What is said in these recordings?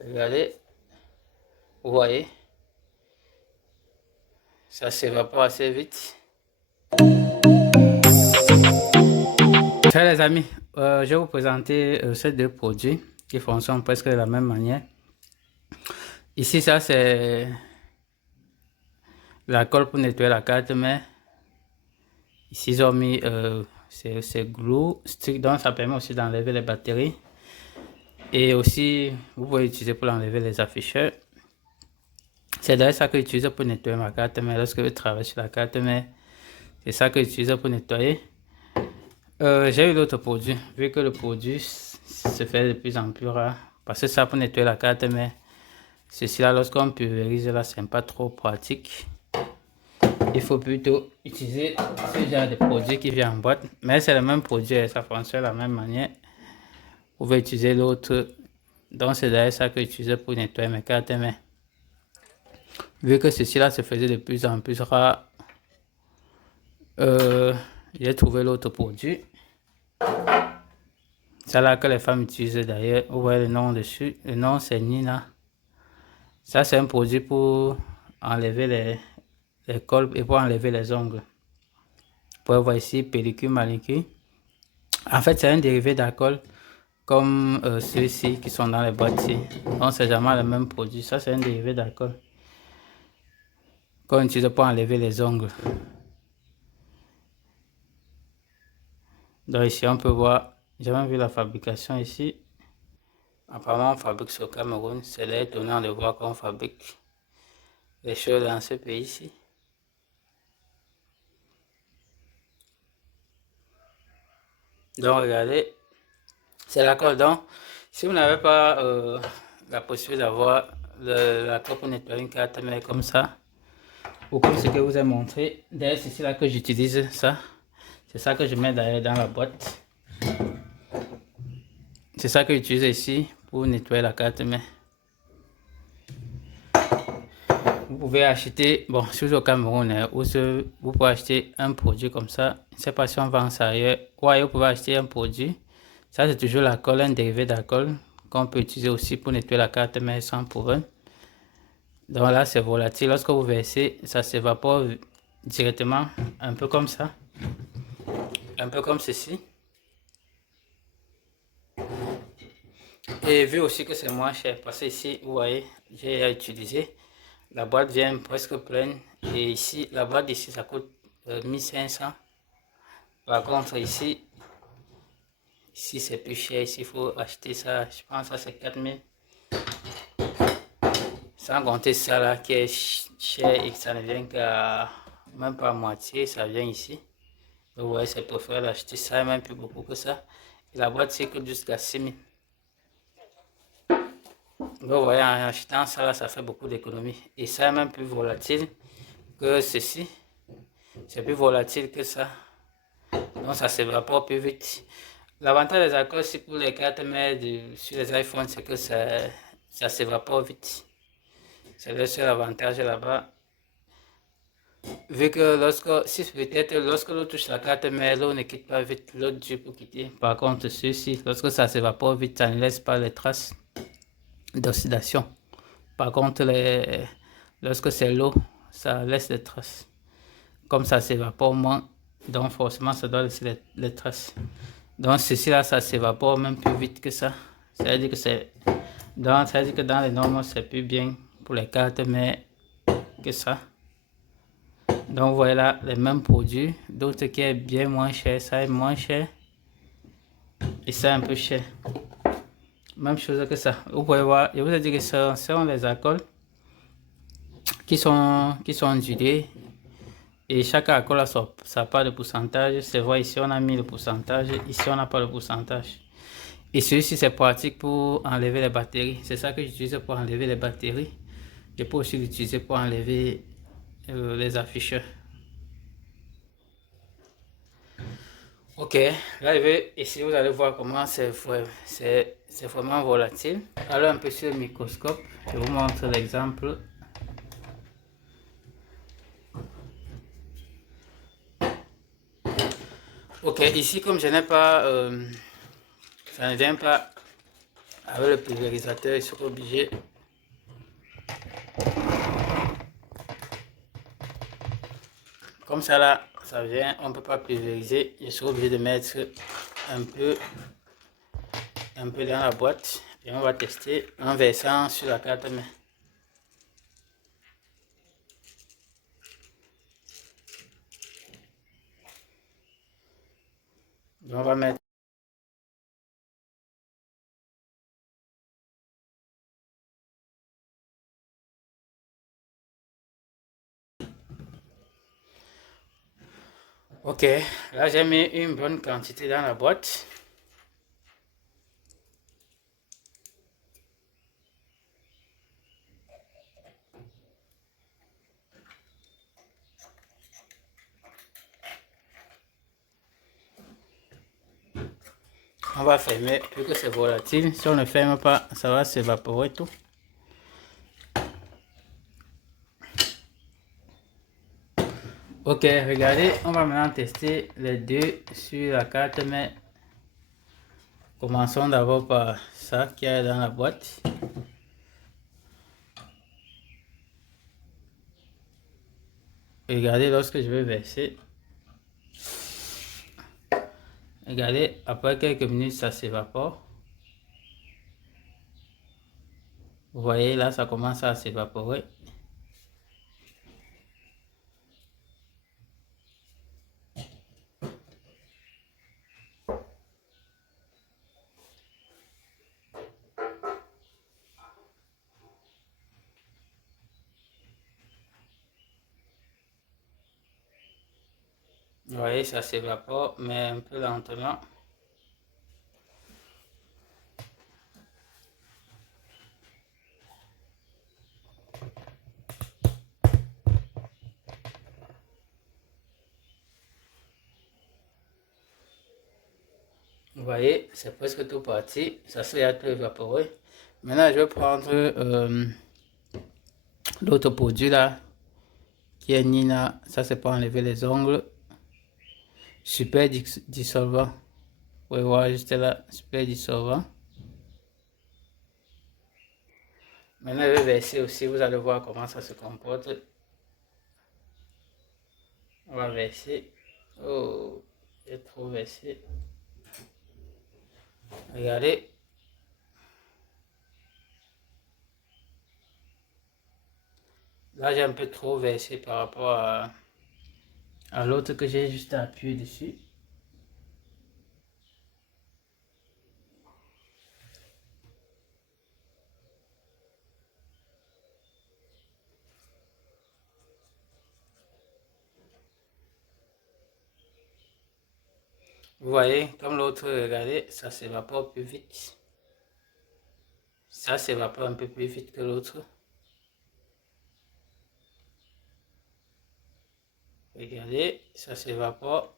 Regardez, vous voyez, ça s'évapore assez vite. Chers les amis, je vais vous présenter ces deux produits qui fonctionnent presque de la même manière. Ici, ça c'est la colle pour nettoyer la carte mère. Ici, ils ont mis c'est glue stick, donc ça permet aussi d'enlever les batteries. Et aussi, vous pouvez utiliser pour enlever les afficheurs. C'est d'ailleurs ça que j'utilise pour nettoyer ma carte mère lorsque je travaille sur la carte mère. C'est ça que j'utilise pour nettoyer. J'ai eu d'autres produits, vu que le produit se fait de plus en plus rare. Parce que ça pour nettoyer la carte mère, ceci là lorsqu'on pulvérise là, c'est pas trop pratique. Il faut plutôt utiliser ce genre de produit qui vient en boîte. Mais c'est le même produit, ça fonctionne de la même manière. Vous pouvez utiliser l'autre. Donc c'est d'ailleurs ça que j'utilise pour nettoyer mes cartes mères. Vu que ceci là se faisait de plus en plus rare, j'ai trouvé l'autre produit. C'est là que les femmes utilisent d'ailleurs. Vous voyez le nom dessus. Le nom c'est Nina. Ça c'est un produit pour enlever les cols et pour enlever les ongles. Vous pouvez voir ici pellicule, manicure. En fait c'est un dérivé d'alcool comme ceux-ci qui sont dans les boîtes ici. Donc c'est jamais le même produit. Ça c'est un dérivé d'alcool qu'on utilise pour enlever les ongles. Donc ici on peut voir, j'ai même vu la fabrication ici. Apparemment on fabrique sur Cameroun. C'est là étonnant de voir qu'on fabrique les choses dans ce pays ici. Donc regardez, c'est la colle. Donc si vous n'avez pas la possibilité d'avoir la colle pour nettoyer une carte mais comme ça, ou comme ce que vous ai montré, d'ailleurs c'est là que j'utilise ça. C'est ça que je mets d'ailleurs dans la boîte. C'est ça que j'utilise ici pour nettoyer la carte mère. Vous pouvez acheter, bon, si vous êtes au Cameroun, vous pouvez acheter un produit comme ça. Je ne sais pas si on vend ça ailleurs. Ouais, vous pouvez acheter un produit. Ça, c'est toujours la colle, un dérivé d'alcool qu'on peut utiliser aussi pour nettoyer la carte mère sans problème. Donc là, c'est volatile. Lorsque vous versez, ça s'évapore directement, un peu comme ça. Un peu comme ceci. Et vu aussi que c'est moins cher, parce que ici, vous voyez, j'ai utilisé. La boîte vient presque pleine. Et ici, la boîte ici, ça coûte 1500. Par contre, ici c'est plus cher. Ici, il faut acheter ça. Je pense que ça, c'est 4000. Sans compter ça là qui est cher et que ça ne vient qu'à même pas à moitié. Ça vient ici. Donc, vous voyez, c'est préférable d'acheter ça, même plus beaucoup que ça. Et la boîte, c'est que jusqu'à 6000. Vous voyez, en achetant ça là, ça fait beaucoup d'économies. Et ça est même plus volatile que ceci. C'est plus volatile que ça. Donc ça s'évapore plus vite. L'avantage des alcools, c'est pour les cartes mères sur les iPhones, c'est que ça s'évapore vite. C'est le seul avantage là-bas. Vu que si peut-être lorsque l'eau touche la carte mère, l'eau ne quitte pas vite, l'eau dure pour quitter. Par contre, ceci, lorsque ça s'évapore vite, ça ne laisse pas les traces d'oxydation. Par contre, lorsque c'est l'eau, ça laisse des traces. Comme ça s'évapore moins, donc forcément ça doit laisser les traces. Donc ceci là, ça s'évapore même plus vite que ça. Ça veut dire que dans les normes, c'est plus bien pour les cartes mais que ça. Donc voilà les mêmes produits. D'autres qui est bien moins cher, ça est moins cher. Et ça un peu cher. Même chose que ça. Vous pouvez voir, je vous ai dit que ce sont les alcools qui sont ondulés. Et chaque alcool a sa part de pourcentage. C'est vrai, ici on a mis le pourcentage, ici on n'a pas le pourcentage. Et celui-ci c'est pratique pour enlever les batteries. C'est ça que j'utilise pour enlever les batteries. Je peux aussi l'utiliser pour enlever les afficheurs. Ok, là ici vous allez voir comment c'est vraiment volatile. Alors un peu sur le microscope, je vous montre l'exemple. Ok, ici comme je n'ai pas, ça ne vient pas avec le pulvérisateur, il sera obligé. Comme ça là, ça vient, on ne peut pas pulvériser. Je serai obligé de mettre un peu dans la boîte. Et on va tester en versant sur la carte main. On va mettre. Ok, là j'ai mis une bonne quantité dans la boîte. On va fermer vu que c'est volatile. Si on ne ferme pas, ça va s'évaporer tout. Ok, regardez, on va maintenant tester les deux sur la carte, mais commençons d'abord par ça qui est dans la boîte. Regardez lorsque je vais verser. Regardez, après quelques minutes, ça s'évapore. Vous voyez, là, ça commence à s'évaporer. Vous voyez, ça s'évapore, mais un peu lentement. Vous voyez, c'est presque tout parti. Ça s'est tout évaporé. Maintenant, je vais prendre l'autre produit là, qui est Nina. Ça, c'est pour enlever les ongles. Super dissolvant. Vous pouvez voir juste là, super dissolvant. Maintenant, je vais verser aussi. Vous allez voir comment ça se comporte. On va verser. Oh, j'ai trop versé. Regardez. Là, j'ai un peu trop versé par rapport à l'autre que j'ai juste appuyé dessus. Vous voyez, comme l'autre, regardez, ça s'évapore plus vite. Ça s'évapore un peu plus vite que l'autre. Regardez, ça s'évapore.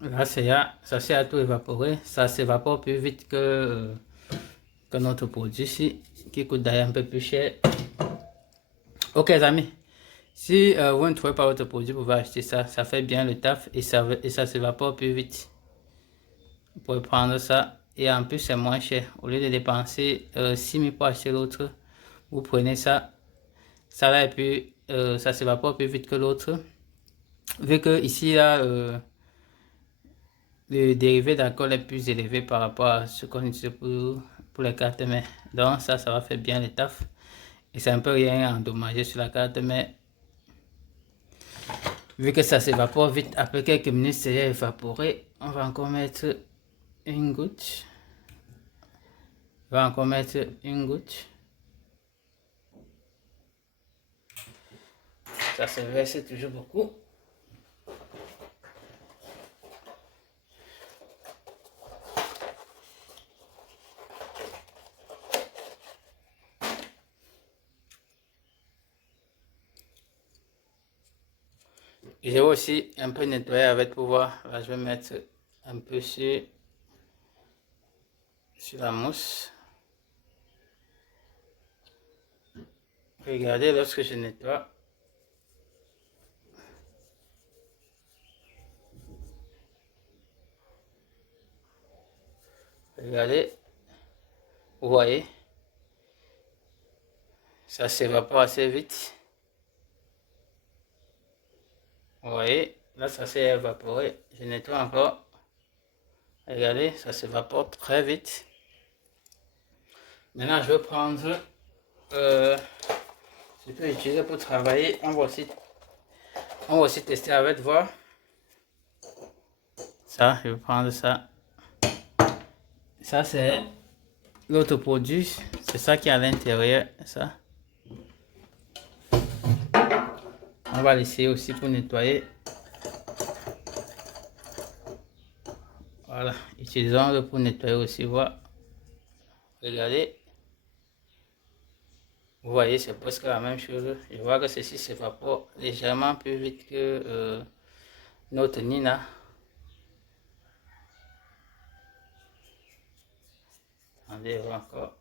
Là, ça s'est à tout évaporé. Ça s'évapore plus vite que notre produit ici, qui coûte d'ailleurs un peu plus cher. Ok, les amis. Si vous ne trouvez pas votre produit, vous pouvez acheter ça. Ça fait bien le taf et ça s'évapore plus vite. Vous pouvez prendre ça. Et en plus, c'est moins cher. Au lieu de dépenser 6 000 pour acheter l'autre, vous prenez ça. Ça là, et puis ça s'évapore plus vite que l'autre. Vu que ici, là, le dérivé d'alcool est plus élevé par rapport à ce qu'on utilise pour les cartes mères. Donc ça va faire bien le taf. Et c'est un peu rien endommagé sur la carte, mais vu que ça s'évapore vite, après quelques minutes, c'est évaporé. On va encore mettre une goutte. On va encore mettre une goutte. Ça se verse toujours beaucoup. J'ai aussi un peu nettoyé avec pour voir. Là, je vais mettre un peu sur sur la mousse. Regardez lorsque je nettoie. Regardez, vous voyez, ça s'évapore assez vite. Vous voyez, là ça s'est évaporé. Je nettoie encore. Regardez, ça s'évapore très vite. Maintenant, je vais prendre ce que j'utilise pour travailler. On va aussi tester avec, voir. Ça, je vais prendre ça. Ça, c'est l'autre produit. C'est ça qui est à l'intérieur. Ça. On va l'essayer aussi pour nettoyer. Voilà. Utilisons-le pour nettoyer aussi. Voir. Regardez. Vous voyez, c'est presque la même chose. Je vois que ceci s'évapore légèrement plus vite que notre Nina. Attendez, encore.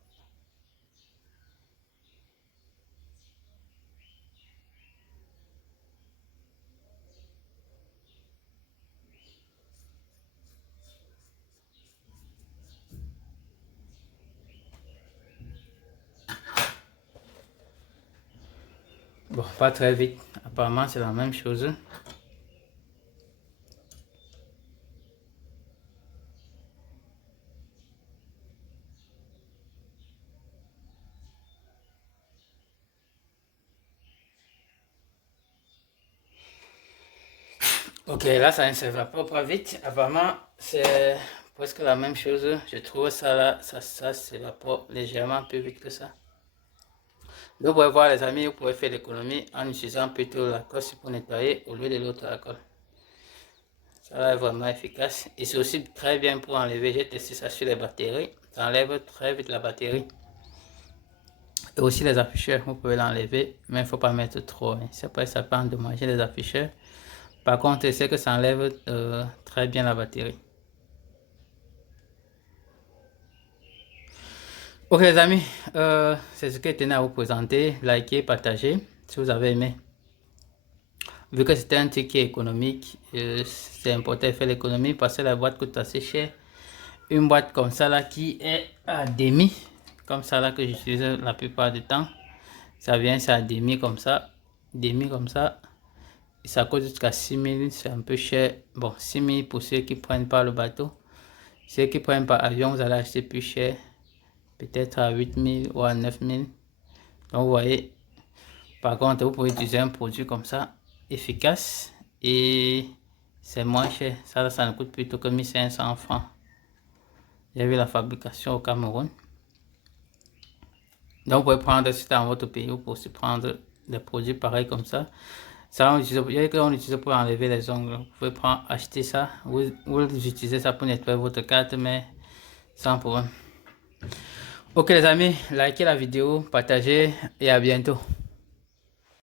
Bon, pas très vite. Apparemment, c'est la même chose. Ok, là, ça ne s'évapore pas vite. Apparemment, c'est presque la même chose. Je trouve ça là, ça s'évapore légèrement plus vite que ça. Vous pouvez voir, les amis, vous pouvez faire l'économie en utilisant plutôt la cosse pour nettoyer au lieu de l'autre alcool. Ça là est vraiment efficace. Et c'est aussi très bien pour enlever. J'ai testé ça sur les batteries. Ça enlève très vite la batterie. Et aussi les afficheurs, vous pouvez l'enlever, mais il ne faut pas mettre trop. C'est après ça peut endommager les afficheurs. Par contre, c'est que ça enlève très bien la batterie. Ok les amis, c'est ce que je tenais à vous présenter. Likez, partagez si vous avez aimé. Vu que c'était un ticket économique, c'est important de faire l'économie parce que la boîte coûte assez cher. Une boîte comme ça là qui est à demi, comme ça là que j'utilise la plupart du temps. Ça vient, c'est à demi comme ça. Demi comme ça. Et ça coûte jusqu'à 6 000, c'est un peu cher. Bon, 6 000 pour ceux qui prennent par le bateau. Ceux qui prennent par avion, vous allez acheter plus cher. Peut-être à 8 000 ou à 9 000. Donc vous voyez, par contre, vous pouvez utiliser un produit comme ça, efficace. Et c'est moins cher. Ça ne coûte plutôt que 1 500 francs. J'ai vu la fabrication au Cameroun. Donc vous pouvez prendre, si c'est dans votre pays, vous pouvez aussi prendre des produits pareils comme ça. Ça, on utilise pour enlever les ongles. Vous pouvez acheter ça. Vous utilisez ça pour nettoyer votre carte, mais sans problème. Ok les amis, likez la vidéo, partagez et à bientôt.